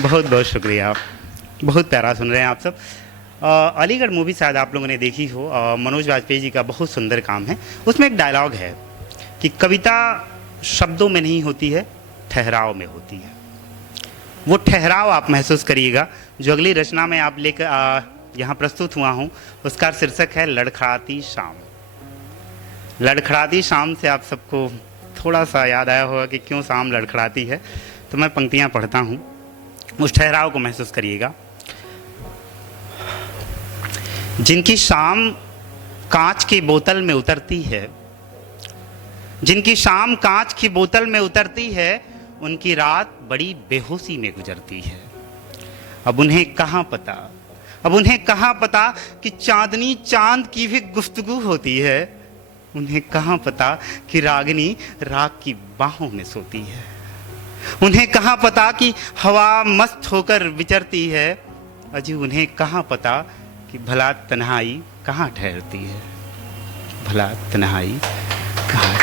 बहुत बहुत शुक्रिया। बहुत प्यारा सुन रहे हैं आप सब। अलीगढ़ मूवी शायद आप लोगों ने देखी हो। मनोज वाजपेयी जी का बहुत सुंदर काम है। उसमें एक डायलॉग है कि कविता शब्दों में नहीं होती है, ठहराव में होती है। वो ठहराव आप महसूस करिएगा जो अगली रचना में आप लेकर यहाँ प्रस्तुत हुआ हूँ। उसका शीर्षक है लड़खड़ाती शाम। लड़खड़ाती शाम से आप सबको थोड़ा सा याद आया होगा कि क्यों शाम लड़खड़ाती है। तो मैं पंक्तियाँ पढ़ता हूँ, उस ठहराव को महसूस करिएगा। जिनकी शाम कांच की बोतल में उतरती है, जिनकी शाम कांच की बोतल में उतरती है, उनकी रात बड़ी बेहोशी में गुजरती है। अब उन्हें कहाँ पता, अब उन्हें कहाँ पता कि चांदनी चांद की भी गुफ्तगू होती है। उन्हें कहाँ पता कि रागिनी राग की बाहों में सोती है। उन्हें कहाँ पता कि हवा मस्त होकर विचरती है। अजी उन्हें कहाँ पता कि भला तन्हाई कहाँ ठहरती है। भला तन्हाई कहाँ,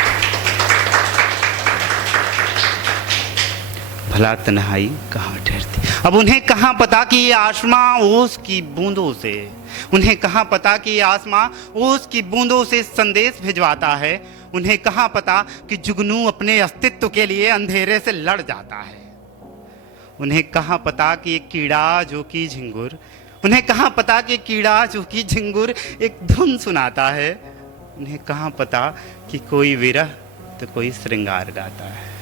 भला तन्हाई कहाँ ठहरती। अब उन्हें कहाँ पता कि ये आसमां ओस की बूंदों से, उन्हें कहाँ पता कि ये आसमां ओस की बूंदों से संदेश भिजवाता है। उन्हें कहाँ पता कि जुगनू अपने अस्तित्व के लिए अंधेरे से लड़ जाता है। उन्हें कहाँ पता कि एक कीड़ा जो कि झिंगुर, उन्हें कहाँ पता कि कीड़ा जो कि झिंगुर एक धुन सुनाता है। उन्हें कहाँ पता कि कोई विरह तो कोई श्रृंगार गाता है।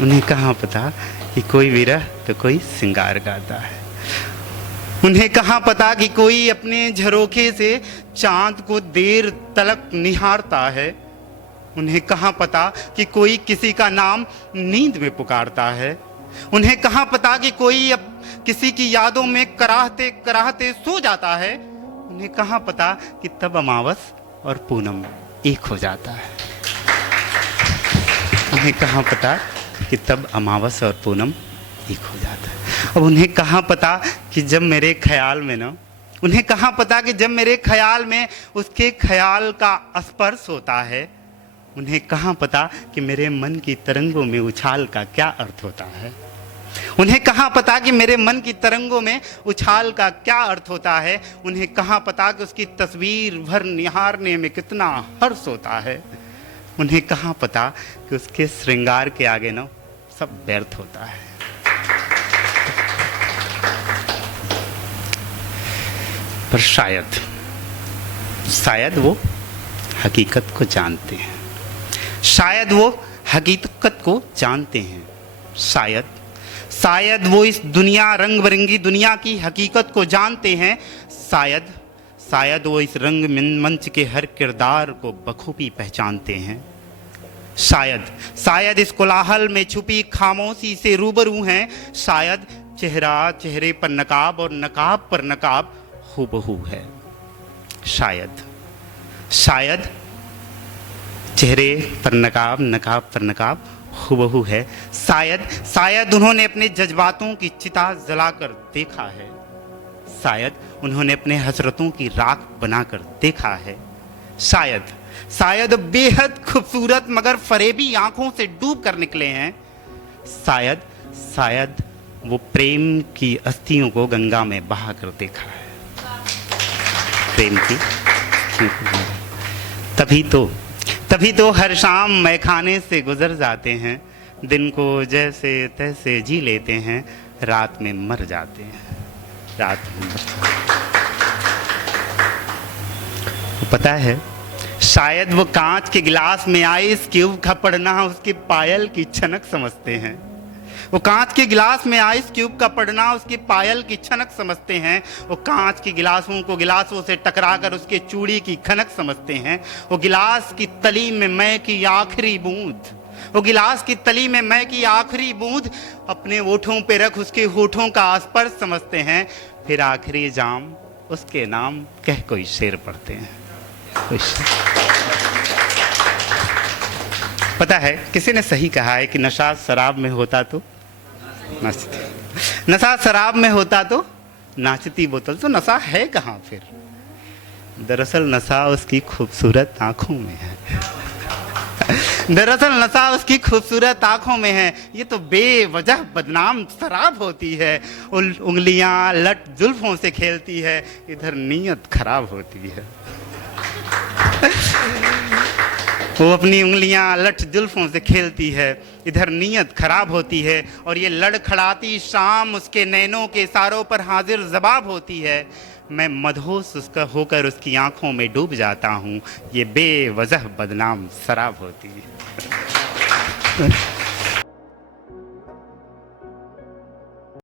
उन्हें कहाँ पता कि कोई विरह तो कोई श्रृंगार गाता है। उन्हें कहाँ पता कि कोई अपने झरोखे से चांद को देर तलक निहारता है। उन्हें कहाँ पता कि कोई किसी का नाम नींद में पुकारता है। उन्हें कहाँ पता कि कोई अब किसी की यादों में कराहते कराहते सो जाता है। उन्हें कहाँ पता कि तब अमावस और पूनम एक हो जाता है। उन्हें कहाँ पता कि तब अमावस और पूनम एक हो जाता है। अब उन्हें कहाँ पता कि जब मेरे ख्याल में ना, उन्हें कहाँ पता कि जब मेरे ख्याल में उसके ख्याल का स्पर्श होता है। उन्हें कहाँ पता कि मेरे मन की तरंगों में उछाल का क्या अर्थ होता है। उन्हें कहाँ पता कि मेरे मन की तरंगों में उछाल का क्या अर्थ होता है। उन्हें कहाँ पता कि उसकी तस्वीर भर निहारने में कितना हर्ष होता है। उन्हें कहाँ पता कि उसके श्रृंगार के आगे ना सब व्यर्थ होता है। पर शायद शायद वो हकीकत को जानते हैं। शायद वो हकीकत को जानते हैं। शायद शायद वो इस दुनिया, रंग बिरंगी दुनिया की हकीकत को जानते हैं। शायद शायद वो इस रंग मंच के हर किरदार को बखूबी पहचानते हैं। शायद शायद इस कोलाहल में छुपी खामोशी से रूबरू हैं। शायद चेहरा चेहरे पर नकाब और नकाब पर नकाब हूबहू है। शायद शायद चेहरे पर नकाब, नकाब पर नकाब हूबहू है। शायद शायद उन्होंने अपने जज्बातों की चिता जलाकर देखा है। शायद उन्होंने अपने हसरतों की राख बनाकर देखा है। शायद शायद बेहद खूबसूरत मगर फरेबी आंखों से डूब कर निकले हैं। शायद शायद वो प्रेम की अस्थियों को गंगा में बहा कर देखा है। प्रेम की तभी तो हर शाम मैखाने से गुजर जाते हैं। दिन को जैसे तैसे जी लेते हैं, रात में मर जाते हैं। रात में मर जाते हैं। पता है शायद वो कांच के गिलास में आइस क्यूब का पड़ना उसके पायल की छनक समझते हैं। वो कांच के गिलास में आइस क्यूब का पड़ना उसकी पायल की छनक समझते हैं। वो कांच के गिलासों को गिलासों से टकराकर उसके चूड़ी की खनक समझते हैं। वो गिलास की तली में मैं की आखिरी बूंद, वो गिलास की तली में मैं की आखिरी बूंद अपने होठों पे रख उसके होठों का स्पर्श समझते हैं। फिर आखिरी जाम उसके नाम कह कोई शेर पढ़ते हैं। कोई शेर। पता है किसी ने सही कहा है कि नशा शराब में होता तो नाचती, नशा शराब में होता तो नाचती बोतल। तो नशा है कहाँ फिर? दरअसल नशा उसकी खूबसूरत आंखों में है। दरअसल नशा उसकी खूबसूरत आंखों में है, ये तो बेवजह बदनाम शराब होती है। उंगलियां लट जुल्फों से खेलती है, इधर नीयत खराब होती है। वो अपनी उंगलियां लट जुल्फों से खेलती है, इधर नीयत खराब होती है। और ये लड़खड़ाती शाम उसके नैनों के इशारों पर हाजिर जवाब होती है। मैं मदहोश उसका होकर उसकी आंखों में डूब जाता हूँ, ये बेवजह बदनाम शराब होती है।